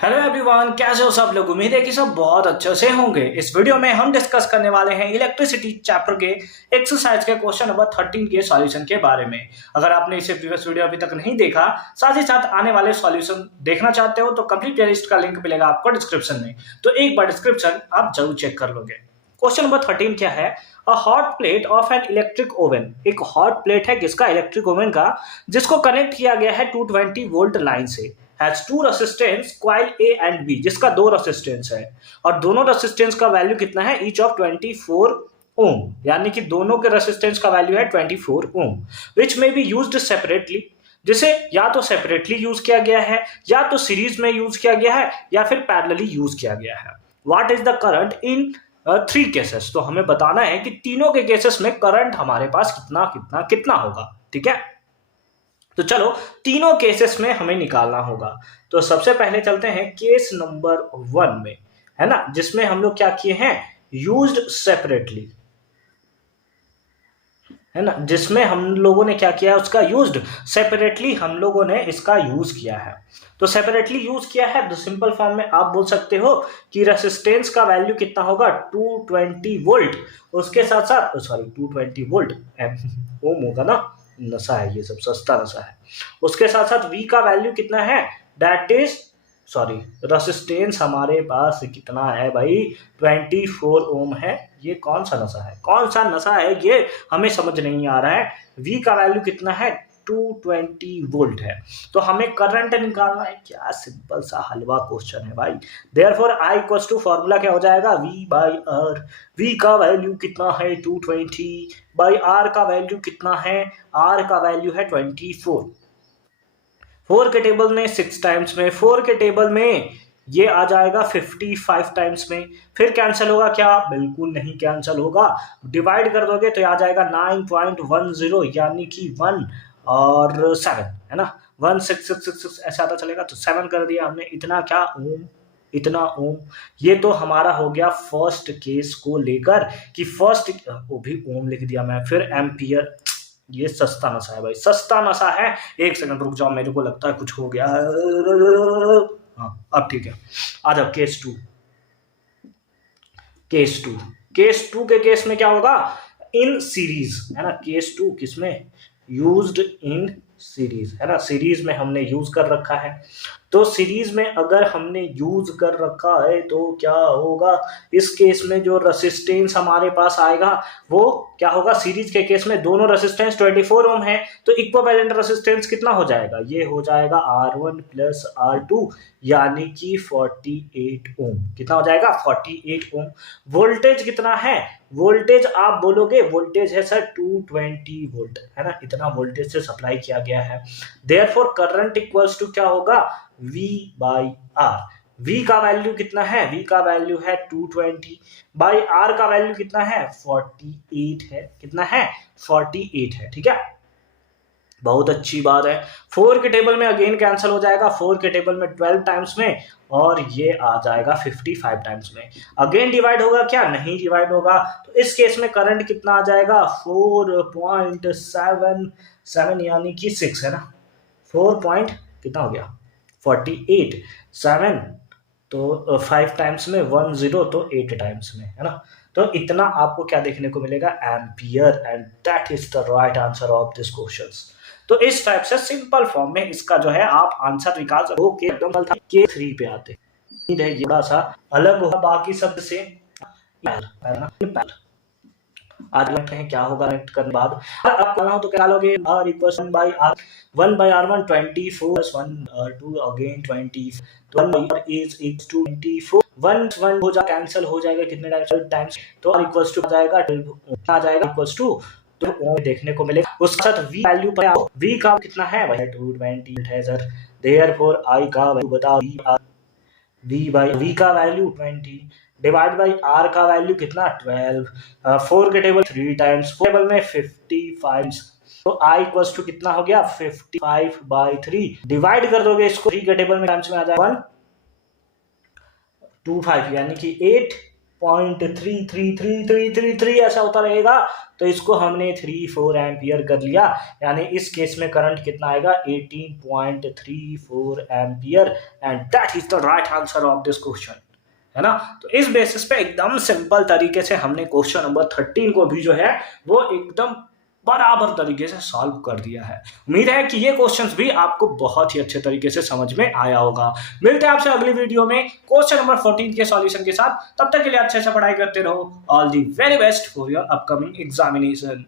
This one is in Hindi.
हेलो एवरीवन, कैसे हो सब लोग। उम्मीद है कि सब बहुत अच्छे से होंगे। इस वीडियो में हम डिस्कस करने वाले हैं इलेक्ट्रिसिटी चैप्टर के एक्सरसाइज के क्वेश्चन नंबर 13 के सॉल्यूशन के बारे में। अगर आपने इसे प्रीवियस वीडियो अभी तक नहीं देखा, साथ ही साथ आने वाले सॉल्यूशन देखना चाहते हो तो कंप्लीट प्लेलिस्ट का लिंक मिलेगा आपको डिस्क्रिप्शन में, तो एक बार डिस्क्रिप्शन आप जरूर चेक कर लोगे। क्वेश्चन नंबर 13 क्या है? A hot plate of an electric oven. एक हॉट प्लेट है किसका? इलेक्ट्रिक ओवन का, जिसको कनेक्ट किया गया है 220 वोल्ट लाइन से। Has two resistance coil A and B, जिसका दो रेसिस्टेंस है और दोनों रेसिस्टेंस का वैल्यू कितना है? ईच ऑफ 24 ओम, यानी कि दोनों के रेसिस्टेंस का वैल्यू है 24 ओम, विच में बी यूज्ड सेपरेटली, जिसे या तो सेपरेटली यूज किया गया है, या तो सीरीज में यूज किया गया है, या फिर पैरेलली यूज किया गया है। What is the current in 3 cases? तो हमें बताना है कि तीनों के केसेस में करंट हमारे पास कितना कितना कितना होगा। ठीक है, तो चलो तीनों केसेस में हमें निकालना होगा। तो सबसे पहले चलते हैं केस नंबर 1 में, है ना, जिसमें हम लोग क्या किए हैं? यूज्ड सेपरेटली, है ना, जिसमें हम लोगों ने क्या किया है? उसका यूज्ड सेपरेटली हम लोगों ने इसका यूज किया है। तो सेपरेटली यूज किया है तो सिंपल फॉर्म में आप बोल सकते हो कि रेसिस्टेंस का वैल्यू कितना होगा? 220 वोल्ट। उसके साथ साथ 220 वोल्ट ओम होगा ना, नशा है ये सब, सस्ता नशा है। उसके साथ साथ V का वैल्यू कितना है? दैट इज रेसिस्टेंस हमारे पास कितना है भाई? 24 ओम है। ये कौन सा नशा है? कौन सा नशा है ये हमें समझ नहीं आ रहा है। V का वैल्यू कितना है? 220 वोल्ट है। तो हमें करंट निकालना है। क्या सिंपल सा हलवा क्वेश्चन है भाई। Therefore I equals to formula क्या हो जाएगा? V by R। V का वैल्यू कितना है? 220 बाई R का वैल्यू कितना है? R का वैल्यू है 24। 4 के टेबल में 6 टाइम्स में, 4 के टेबल में ये आ जाएगा 55 टाइम्स में। फिर कैंसिल होगा क्या? बिल्कुल नहीं कैंसिल होगा। डिवाइड कर दोगे तो आ जाएगा 9.10, यानी कि 1 और 7, है ना, 16666 ऐसा आता चलेगा। तो 7 कर दिया हमने। इतना क्या? ओम, इतना ओम। ये तो हमारा हो गया फर्स्ट केस को लेकर कि फर्स्ट, वो भी ओम लिख दिया मैं, फिर एम्पियर। ये सस्ता नशा है भाई, सस्ता नशा है। एक सेकंड रुक जाओ, मेरे को लगता है कुछ हो गया। हाँ अब ठीक है। आ जाओ केस 2। केस टू के केस में क्या होगा? इन सीरीज, है ना। केस 2 किसमें? यूज्ड इन सीरीज, है ना। सीरीज में हमने यूज कर रखा है। तो सीरीज में अगर हमने यूज कर रखा है तो क्या होगा? इस केस में जो रेसिस्टेंस हमारे पास आएगा वो क्या होगा? सीरीज के केस में दोनों रेसिस्टेंस 24 ओम है, तो इक्विवेलेंट रेसिस्टेंस कितना हो जाएगा? ये हो जाएगा R1 प्लस R2, यानी कि 48 ओम। कितना हो जाएगा? 48 ओम। वोल्टेज कितना है? वोल्टेज आप बोलोगे वोल्टेज है सर 220 वोल्ट, है ना, इतना वोल्टेज से सप्लाई किया गया है। देयरफॉर करंट इक्वल्स टू क्या होगा? V by R. V का वैल्यू कितना है? V का वैल्यू है 220 बाई R का वैल्यू कितना है? 48 है। कितना है? 48 है। ठीक है, बहुत अच्छी बात है। 4 के टेबल में अगेन कैंसिल हो जाएगा, 4 के टेबल में 12 टाइम्स में, और ये आ जाएगा 55 टाइम्स में। अगेन डिवाइड होगा क्या? नहीं डिवाइड होगा। तो इस केस में करंट कितना आ जाएगा? 4.77, यानी कि 6, है ना। 4 पॉइंट कितना हो गया? 48, 7 तो 5 टाइम्स में, 10 तो 8 टाइम्स में, है ना। तो इतना आपको क्या देखने को मिलेगा? Ampere, and that is the right answer of this question. तो इस टाइप से सिंपल फॉर्म में इसका जो है आप आंसर निकाल सकते हो। के 3 पे आते है, ये थोड़ा सा अलग होगा बाकी सब से, है ना। आज लगते हैं क्या होगा कनेक्ट करने बाद। अब करना हो तो क्या लोगे? R equals 1 by R1 24 1 2 again 20, तो 1 by R is equal to 24। 1 हो जा कैंसिल हो जाएगा कितने टाइम्स? तो R इक्वल्स टू आ जाएगा आ जाएगा इक्वल्स टू, तो वो देखने को मिलेगा। उसके साथ V वैल्यू पर आओ। V का कितना है भाई? 220 है सर। देयरफॉर I का वैल्यू बताओ। V बाई V का वैल्यू 20 डिवाइड बाई R का वैल्यू कितना? 12। 4 के टेबल 3 टाइम्स, 4 टेबल में 55, तो I इक्वल्स टू कितना हो गया? 55/3। डिवाइड कर दोगे इसको 3 के टेबल में टाइम्स में आ जाएगा 125, यानी कि 8 0.333333 ऐसा होता रहेगा, तो इसको हमने 3-4 एम्पियर कर लिया, यानी इस केस में करंट कितना आएगा 18.34 ampere, and that is the right answer of this question, है ना। तो इस बेसिस पे एकदम सिंपल तरीके से हमने क्वेश्चन नंबर 13 को भी जो है वो एकदम बराबर तरीके से सॉल्व कर दिया है। उम्मीद है कि ये क्वेश्चंस भी आपको बहुत ही अच्छे तरीके से समझ में आया होगा। मिलते हैं आपसे अगली वीडियो में क्वेश्चन नंबर 14 के सॉल्यूशन के साथ। तब तक के लिए अच्छे से पढ़ाई करते रहो। All the very best for your upcoming examination.